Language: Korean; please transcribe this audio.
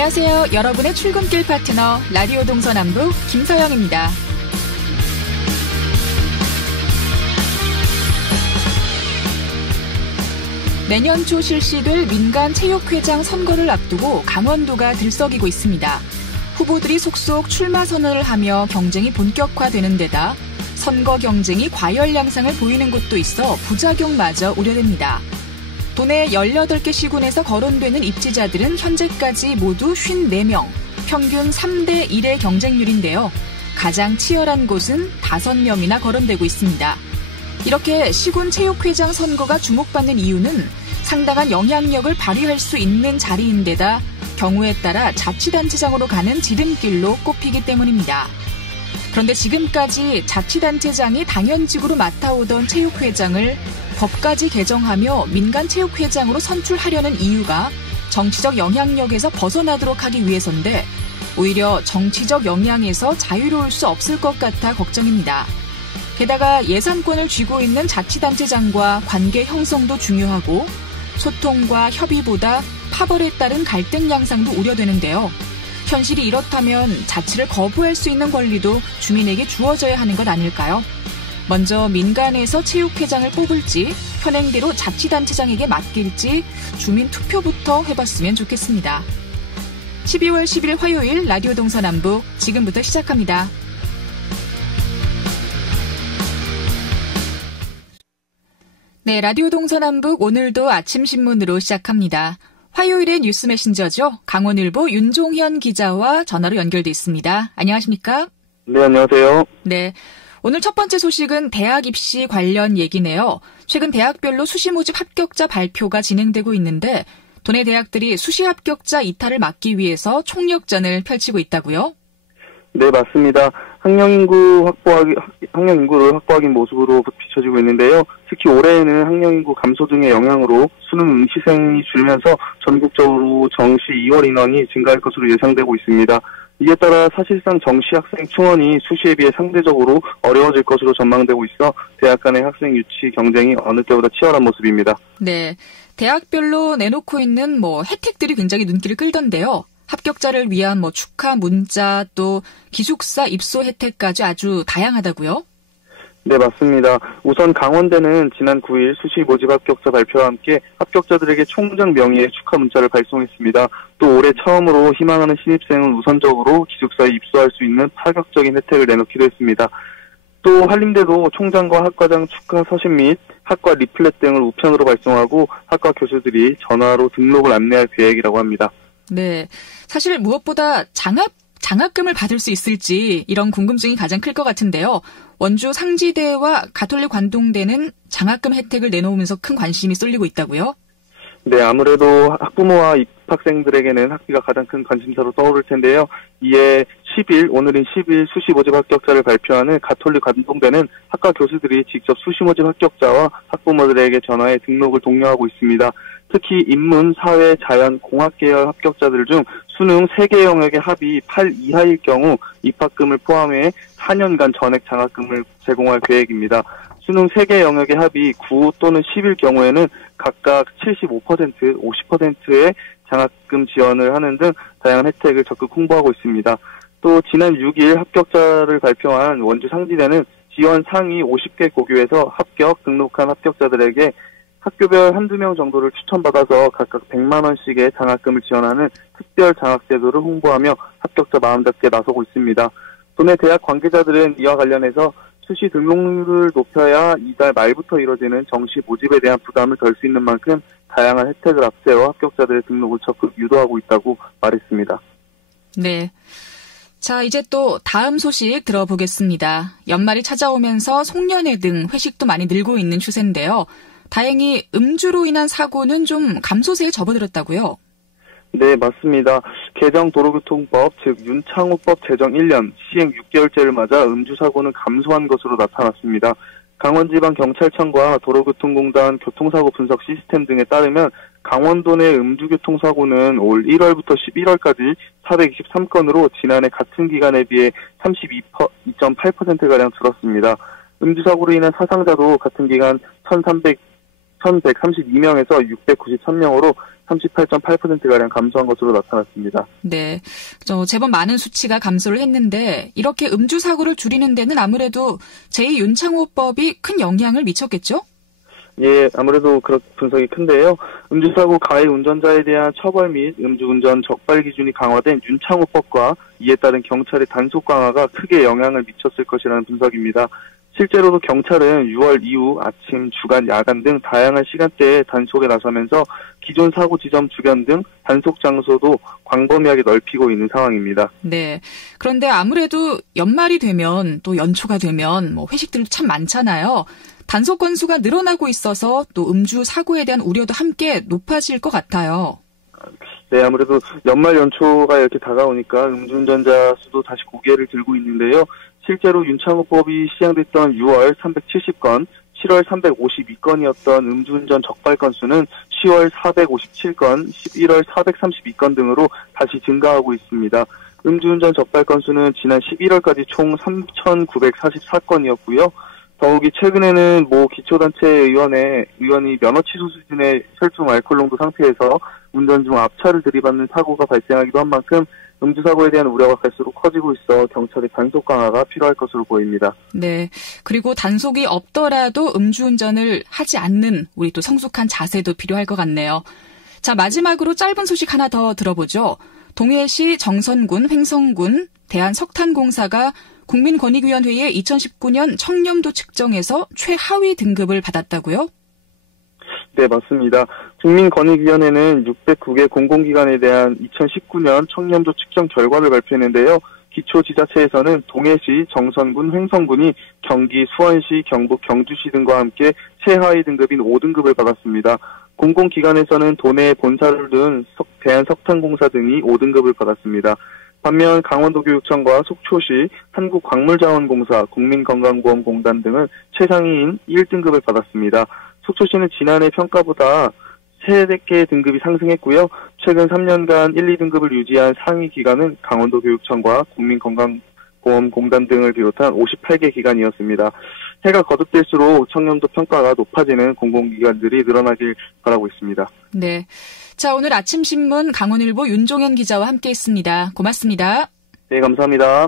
안녕하세요. 여러분의 출근길 파트너 라디오 동서남북 김서영입니다. 내년 초 실시될 민간체육회장 선거를 앞두고 강원도가 들썩이고 있습니다. 후보들이 속속 출마 선언을 하며 경쟁이 본격화되는 데다 선거 경쟁이 과열 양상을 보이는 곳도 있어 부작용마저 우려됩니다. 도내 18개 시군에서 거론되는 입지자들은 현재까지 모두 54명, 평균 3대 1의 경쟁률인데요. 가장 치열한 곳은 5명이나 거론되고 있습니다. 이렇게 시군 체육회장 선거가 주목받는 이유는 상당한 영향력을 발휘할 수 있는 자리인데다 경우에 따라 자치단체장으로 가는 지름길로 꼽히기 때문입니다. 그런데 지금까지 자치단체장이 당연직으로 맡아오던 체육회장을 법까지 개정하며 민간체육회장으로 선출하려는 이유가 정치적 영향력에서 벗어나도록 하기 위해서인데 오히려 정치적 영향에서 자유로울 수 없을 것 같아 걱정입니다. 게다가 예산권을 쥐고 있는 자치단체장과 관계 형성도 중요하고 소통과 협의보다 파벌에 따른 갈등 양상도 우려되는데요. 현실이 이렇다면 자치를 거부할 수 있는 권리도 주민에게 주어져야 하는 것 아닐까요? 먼저 민간에서 체육회장을 뽑을지 현행대로 자치단체장에게 맡길지 주민 투표부터 해봤으면 좋겠습니다. 12월 10일 화요일 라디오 동서남북 지금부터 시작합니다. 네, 라디오 동서남북 오늘도 아침 신문으로 시작합니다. 화요일의 뉴스 메신저죠. 강원일보 윤종현 기자와 전화로 연결돼 있습니다. 안녕하십니까? 네, 안녕하세요. 네. 오늘 첫 번째 소식은 대학 입시 관련 얘기네요. 최근 대학별로 수시 모집 합격자 발표가 진행되고 있는데 도내 대학들이 수시 합격자 이탈을 막기 위해서 총력전을 펼치고 있다고요? 네, 맞습니다. 학령 인구를 확보하기 모습으로 비춰지고 있는데요. 특히 올해에는 학령 인구 감소 등의 영향으로 수능 응시생이 줄면서 전국적으로 정시 2월 인원이 증가할 것으로 예상되고 있습니다. 이에 따라 사실상 정시 학생 충원이 수시에 비해 상대적으로 어려워질 것으로 전망되고 있어 대학 간의 학생 유치 경쟁이 어느 때보다 치열한 모습입니다. 네, 대학별로 내놓고 있는 혜택들이 굉장히 눈길을 끌던데요. 합격자를 위한 축하 문자 또 기숙사 입소 혜택까지 아주 다양하다고요? 네, 맞습니다. 우선 강원대는 지난 9일 수시 모집 합격자 발표와 함께 합격자들에게 총장 명의의 축하 문자를 발송했습니다. 또 올해 처음으로 희망하는 신입생은 우선적으로 기숙사에 입소할 수 있는 파격적인 혜택을 내놓기도 했습니다. 또 한림대도 총장과 학과장 축하 서신 및 학과 리플렛 등을 우편으로 발송하고 학과 교수들이 전화로 등록을 안내할 계획이라고 합니다. 네, 사실 무엇보다 장학금을 받을 수 있을지 이런 궁금증이 가장 클 것 같은데요. 원주 상지대와 가톨릭 관동대는 장학금 혜택을 내놓으면서 큰 관심이 쏠리고 있다고요? 네, 아무래도 학부모와 입학생들에게는 학비가 가장 큰 관심사로 떠오를 텐데요. 이에 오늘인 10일 수시 모집 합격자를 발표하는 가톨릭 관동대는 학과 교수들이 직접 수시 모집 합격자와 학부모들에게 전화해 등록을 독려하고 있습니다. 특히 인문, 사회, 자연, 공학 계열 합격자들 중 수능 3개 영역의 합이 8 이하일 경우 입학금을 포함해 4년간 전액 장학금을 제공할 계획입니다. 수능 3개 영역의 합이 9 또는 10일 경우에는 각각 75%, 50%의 장학금 지원을 하는 등 다양한 혜택을 적극 홍보하고 있습니다. 또 지난 6일 합격자를 발표한 원주 상지대는 지원 상위 50개 고교에서 등록한 합격자들에게 학교별 한두 명 정도를 추천받아서 각각 100만 원씩의 장학금을 지원하는 특별 장학제도를 홍보하며 합격자 마음잡기에 나서고 있습니다. 도내 대학 관계자들은 이와 관련해서 수시 등록률을 높여야 이달 말부터 이뤄지는 정시 모집에 대한 부담을 덜 수 있는 만큼 다양한 혜택을 앞세워 합격자들의 등록을 적극 유도하고 있다고 말했습니다. 네. 자, 이제 또 다음 소식 들어보겠습니다. 연말이 찾아오면서 송년회 등 회식도 많이 늘고 있는 추세인데요. 다행히 음주로 인한 사고는 좀 감소세에 접어들었다고요? 네, 맞습니다. 개정 도로교통법, 즉 윤창호법 제정 1년, 시행 6개월째를 맞아 음주사고는 감소한 것으로 나타났습니다. 강원지방경찰청과 도로교통공단 교통사고 분석 시스템 등에 따르면 강원도 내 음주교통사고는 올 1월부터 11월까지 423건으로 지난해 같은 기간에 비해 32.8%가량 줄었습니다. 음주사고로 인한 사상자도 같은 기간 1,132명에서 693명으로 38.8%가량 감소한 것으로 나타났습니다. 네. 제법 많은 수치가 감소를 했는데 이렇게 음주 사고를 줄이는 데는 아무래도 제2윤창호법이 큰 영향을 미쳤겠죠? 예, 아무래도 그런 분석이 큰데요. 음주사고 가해 운전자에 대한 처벌 및 음주운전 적발 기준이 강화된 윤창호법과 이에 따른 경찰의 단속 강화가 크게 영향을 미쳤을 것이라는 분석입니다. 실제로도 경찰은 6월 이후 아침, 주간, 야간 등 다양한 시간대에 단속에 나서면서 기존 사고 지점 주변 등 단속 장소도 광범위하게 넓히고 있는 상황입니다. 네. 그런데 아무래도 연말이 되면 또 연초가 되면 회식들도 참 많잖아요. 단속 건수가 늘어나고 있어서 또 음주 사고에 대한 우려도 함께 높아질 것 같아요. 네, 아무래도 연말 연초가 이렇게 다가오니까 음주운전자 수도 다시 고개를 들고 있는데요. 실제로 윤창호법이 시행됐던 6월 370건, 7월 352건이었던 음주운전 적발 건수는 10월 457건, 11월 432건 등으로 다시 증가하고 있습니다. 음주운전 적발 건수는 지난 11월까지 총 3,944건이었고요. 더욱이 최근에는 모 기초단체 의원이 면허 취소 수준의 혈중 알코올 농도 상태에서 운전 중 앞차를 들이받는 사고가 발생하기도 한 만큼 음주사고에 대한 우려가 갈수록 커지고 있어 경찰의 단속 강화가 필요할 것으로 보입니다. 네. 그리고 단속이 없더라도 음주운전을 하지 않는 우리 또 성숙한 자세도 필요할 것 같네요. 자, 마지막으로 짧은 소식 하나 더 들어보죠. 동해시 정선군, 횡성군, 대한석탄공사가 국민권익위원회의 2019년 청렴도 측정에서 최하위 등급을 받았다고요? 네, 맞습니다. 국민권익위원회는 609개 공공기관에 대한 2019년 청렴도 측정 결과를 발표했는데요. 기초지자체에서는 동해시, 정선군, 횡성군이 경기, 수원시, 경북, 경주시 등과 함께 최하위 등급인 5등급을 받았습니다. 공공기관에서는 도내 본사를 둔 대한석탄공사 등이 5등급을 받았습니다. 반면 강원도교육청과 속초시, 한국광물자원공사, 국민건강보험공단 등은 최상위인 1등급을 받았습니다. 속초시는 지난해 평가보다 3개 등급이 상승했고요. 최근 3년간 1, 2등급을 유지한 상위 기관은 강원도교육청과 국민건강보험공단 등을 비롯한 58개 기관이었습니다. 해가 거듭될수록 청렴도 평가가 높아지는 공공기관들이 늘어나길 바라고 있습니다. 네. 자, 오늘 아침신문 강원일보 윤종현 기자와 함께했습니다. 고맙습니다. 네, 감사합니다.